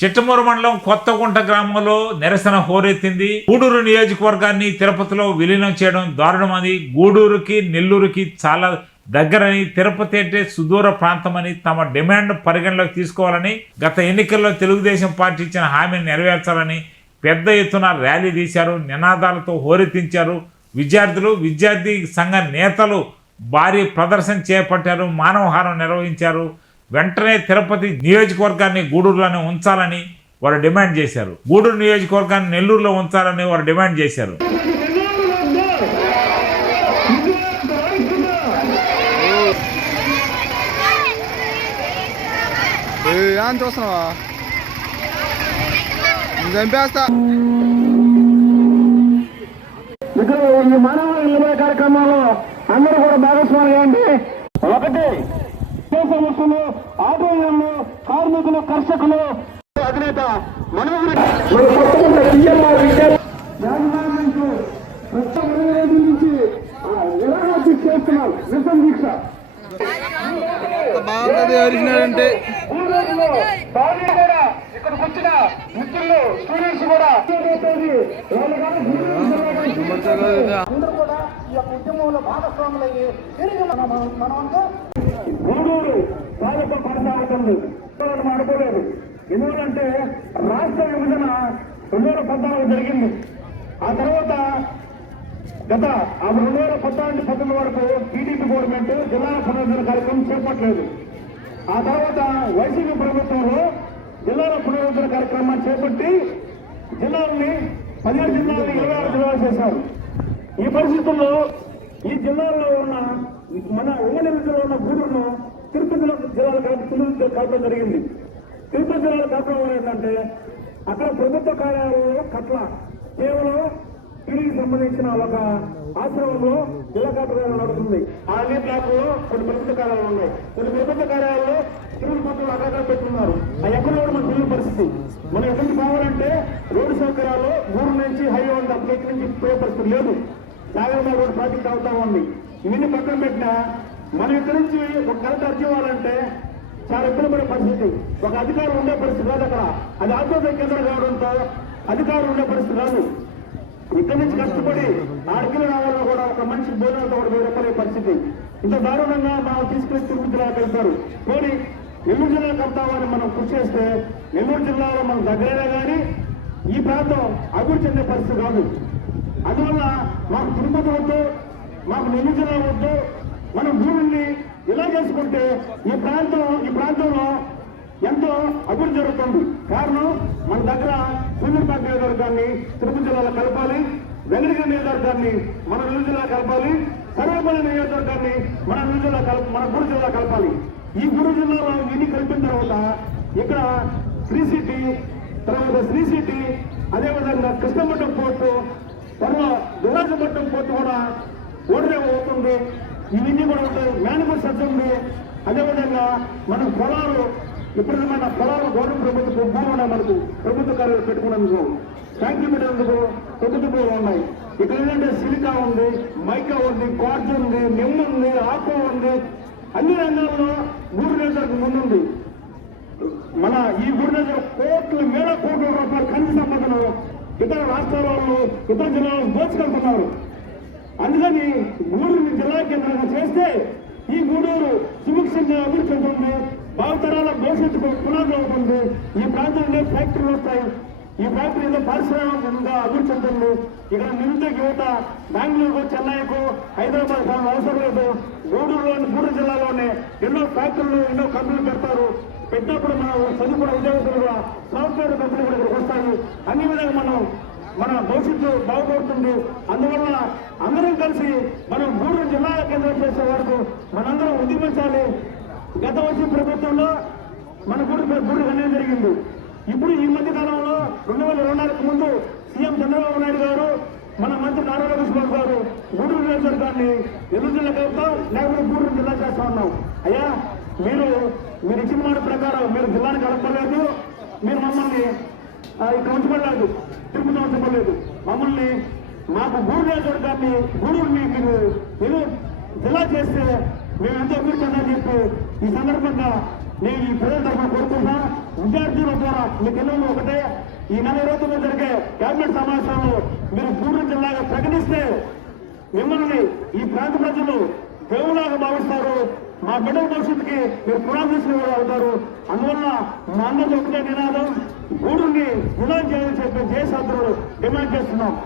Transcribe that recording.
చిట్టమూరు మండలం కొత్తగుంట గ్రామంలో నిరసన హోరెత్తింది. గూడూరు నియోజకవర్గాన్ని తిరుపతిలో విలీనం చేయడం దారుణమని గూడూరుకి నెల్లూరుకి చాలా దగ్గరని తిరుపతి అంటే సుదూర ప్రాంతమని తమ డిమాండ్ పరిగణలోకి తీసుకోవాలని గత ఎన్నికల్లో తెలుగుదేశం పార్టీ ఇచ్చిన హామీని నెరవేర్చాలని పెద్ద ఎత్తున ర్యాలీ తీశారు నినాదాలతో హోరెత్తించారు విద్యార్థులు. విద్యార్థి సంఘ నేతలు భారీ ప్రదర్శన చేపట్టారు మానవహారం నిర్వహించారు. వెంటనే తిరుపతి నియోజకవర్గాన్ని గూడూరులోనే ఉంచాలని వారు డిమాండ్ చేశారు. గూడూరు నియోజకవర్గాన్ని నెల్లూరులో ఉంచాలని వారు డిమాండ్ చేశారు. చూస్తున్నావా? చంపేస్తా. ఇక్కడ ఈ మానవ నిలబడే కార్యక్రమంలో అందరూ కూడా భాగస్వామి అండి సమస్యలు ఆటోలు కార్మికులు కర్షకులు అధినేత మనోహర్ మన కూడా ఇక్కడికి వచ్చిన మిత్రులు స్టూడెంట్స్ కూడా. అందరూ కూడా ఈ యొక్క ఉద్యమంలో భాగస్వాములయ్యి. తిరిగి మన మనమంతా గూడూరు తాలూకా కొనసాగుతుంది మనం అనుకోలేదు. ఎందుకంటే రాష్ట్ర విభజన రెండు వేల పద్నాలుగు జరిగింది. ఆ తర్వాత గత ఆ రెండు వేల పద్నాలుగు పంతొమ్మిది వరకు టీడీపీ గవర్నమెంట్ జిల్లా పునరుద్ధరణ కార్యక్రమం చేపట్టలేదు. ఆ తర్వాత వైసీపీ ప్రభుత్వంలో జిల్లాల పునరుద్ధరణ కార్యక్రమాన్ని చేపట్టి జిల్లాల్ని పదిహేడు జిల్లాలను ఇరవై ఆరు జిల్లాలు చేశారు. ఈ పరిస్థితుల్లో ఈ జిల్లాల్లో ఉన్న మన ఉమ్మడి జిల్లాలో ఉన్న గూడూరును తిరుపతి జిల్లాలో కలిపి తిరుపతి కలపడం జరిగింది. తిరుపతి జిల్లాలో కలపడం వల్ల ఏంటంటే అక్కడ ప్రభుత్వ కార్యాలయంలో కట్ల కేవలం టీడీకి సంబంధించిన ఒక ఆశ్రమంలో జిల్లా కార్యాలయం నడుస్తుంది. ఆ అన్ని బ్లాక్లో కొన్ని ప్రభుత్వ కార్యాలయాలు ఉన్నాయి. కొన్ని ప్రభుత్వ కార్యాలయాలు తిరుగు మొత్తం అక్కడ పెట్టున్నారు. ఆ ఎక్కడ కూడా మన తెలుగు పరిస్థితి. మనం ఎక్కడికి పోవాలంటే రోడ్డు సౌకర్యాలు ఊరు నుంచి హైవే ఉంది అప్పుడు ఎక్కడి నుంచి పోయే పరిస్థితి లేదు. సాగరమా రోడ్డు ప్రాజెక్ట్ అవుతా ఉంది. ఇవన్నీ పక్కన పెట్టినా మనం ఇక్కడి నుంచి ఒక కరెంట్ అర్జీ చాలా ఇబ్బంది పడే పరిస్థితి. ఒక అధికారం ఉండే పరిస్థితి కాదు అక్కడ. అది ఆత్మహత్య కేంద్రం కావడంతో అధికారం ఉండే పరిస్థితి కాదు ఇక్కడి నుంచి కష్టపడి ఆడపిల్ల రావాలన్నా కూడా ఒక మనిషి భోజనంతో కూడా వెయ్యి పరిస్థితి. ఇంత దారుణంగా మనం తీసుకెళ్ళి తిరుపతి జిల్లాకి పోనీ నెల్లూరు జిల్లా వెళ్తామని మనం కృషి చేస్తే నెల్లూరు జిల్లాలో మనం దగ్గరైనా కానీ ఈ ప్రాంతం అభివృద్ధి చెందే పరిస్థితి కాదు అందువల్ల మాకు తిరుపతి వద్దు మాకు నెల్లూరు వద్దు మనం భూమిని ఇలా చేసుకుంటే ఈ ప్రాంతం ఈ ప్రాంతంలో ఎంతో అభివృద్ధి జరుగుతుంది. కారణం మన దగ్గర సూర్యపేట నియోజకవర్గాన్ని తిరుపతి జిల్లాలో కలపాలి వెంకటగిరి నియోజకవర్గాన్ని మన నెల్లూరు జిల్లా కలపాలి సర్వపల్లి నియోజకవర్గాన్ని మన నెల్లూరు జిల్లా కలప మన గురు జిల్లా కలపాలి. ఈ గురు జిల్లాలో ఇన్ని కలిపిన తర్వాత ఇక్కడ శ్రీ సిటీ తర్వాత శ్రీ సిటీ అదేవిధంగా కృష్ణమఠం పోర్టు తర్వాత దురాజమఠం పోర్టు కూడా ఓడరేవు పోతుంది ఇవన్నీ కూడా ఉంటాయి మేనపూర్ సజ్జ అదేవిధంగా మనం పొలాలు ఇప్పుడు మన పొలాలు గవర్నమెంట్ ప్రభుత్వ భూములు ఉన్నాయి మనకు. ప్రభుత్వ కార్యాలు పెట్టుకున్నందుకు. ఫ్యాక్టరీ పెట్టినందుకు ప్రభుత్వ భూములు ఉన్నాయి. ఇక్కడ ఏంటంటే సిలికా ఉంది మైకా ఉంది కార్జ్ ఉంది నిమ్మ ఉంది ఆకో ఉంది. అన్ని రంగాల్లో మూడు నియోజకవర్గం ముందుంది. మన ఈ గుడి దగ్గర కోట్లు వేల కోట్ల రూపాయలు ఖనిజ సంపదను ఇతర రాష్ట్రాల వాళ్ళు ఇతర జిల్లాలను దోచుకెళ్తున్నారు. అందుకని గూడూరుని జిల్లా కేంద్రంగా చేస్తే ఈ గూడూరు సుభిక్షంగా అభివృద్ధి చెందుతుంది భావితరాల భవిష్యత్తుకు పునాది అవుతుంది ఈ ప్రాంతంలో ఫ్యాక్టరీలు వస్తాయి. ఈ ఫ్యాక్టరీలో పారిశ్రామికంగా అభివృద్ధి చెందుతుంది ఇక్కడ నిరుద్యోగ యువత బెంగళూరుకు చెన్నైకు హైదరాబాద్ అవసరం లేదు. గూడూరులోని గూడూరు జిల్లాలోనే ఎన్నో ఫ్యాక్టరీలు ఎన్నో కంపెనీలు పెడతారు. పెట్టినప్పుడు మనం చదువుకున్న ఉద్యోగస్తులు కూడా సాఫ్ట్వేర్ కంపెనీలు కూడా వస్తాయి. అన్ని విధంగా మనం మన భవిష్యత్తు బాగుపడుతుంది అందువల్ల అందరం కలిసి మనం గూడూరు జిల్లాల కేంద్రం చేసే వరకు మనందరం ఉద్యమించాలి. గత వచ్చే ప్రభుత్వంలో మన గుడి గుడి అనేది జరిగింది. ఇప్పుడు ఈ మధ్య కాలంలో రెండు వేల ఇరవై నాలుగు ముందు సీఎం చంద్రబాబు నాయుడు గారు మన మంత్రి నారా లోకేష్ బాబు గారు గూడూరు నియోజకవర్గాన్ని నెల్లూరు కలుపుతాం లేకపోతే గూడూరు జిల్లా చేస్తా ఉన్నాం. అయ్యా మీరు మీరు ఇచ్చిన మాట ప్రకారం మీరు జిల్లాని కలపలేదు. మీరు మమ్మల్ని ఆ, ఇక్కడ ఉంచబడలేదు తిరుపతి ఉంచబడలేదు మమ్మల్ని మాకు గూడూరు నియోజకవర్గాన్ని గూడూరుని మీరు మీరు జిల్లా చేస్తే మేము ఎంతో అభివృద్ధి చెప్పి ఈ సందర్భంగా నేను ఈ ప్రజల తరఫున కోరుకుంటున్నా. విద్యార్థుల ద్వారా మీకు ఎన్నో ఒకటే. ఈ నెల ఇరవై తొమ్మిది జరిగే కేబినెట్ సమావేశంలో మీరు గూడూరు జిల్లాగా ప్రకటిస్తే మిమ్మల్ని ఈ ప్రాంత ప్రజలు దేవులాగా భావిస్తారు. మా బిడ్డల భవిష్యత్తుకి మీరు పురాణ అవుతారు. అందువల్ల మా అన్నది ఒకటే నినాదం. గూడుని గుణం చేయాలని చెప్పి జయశాస్త్రులు డిమాండ్ చేస్తున్నాం.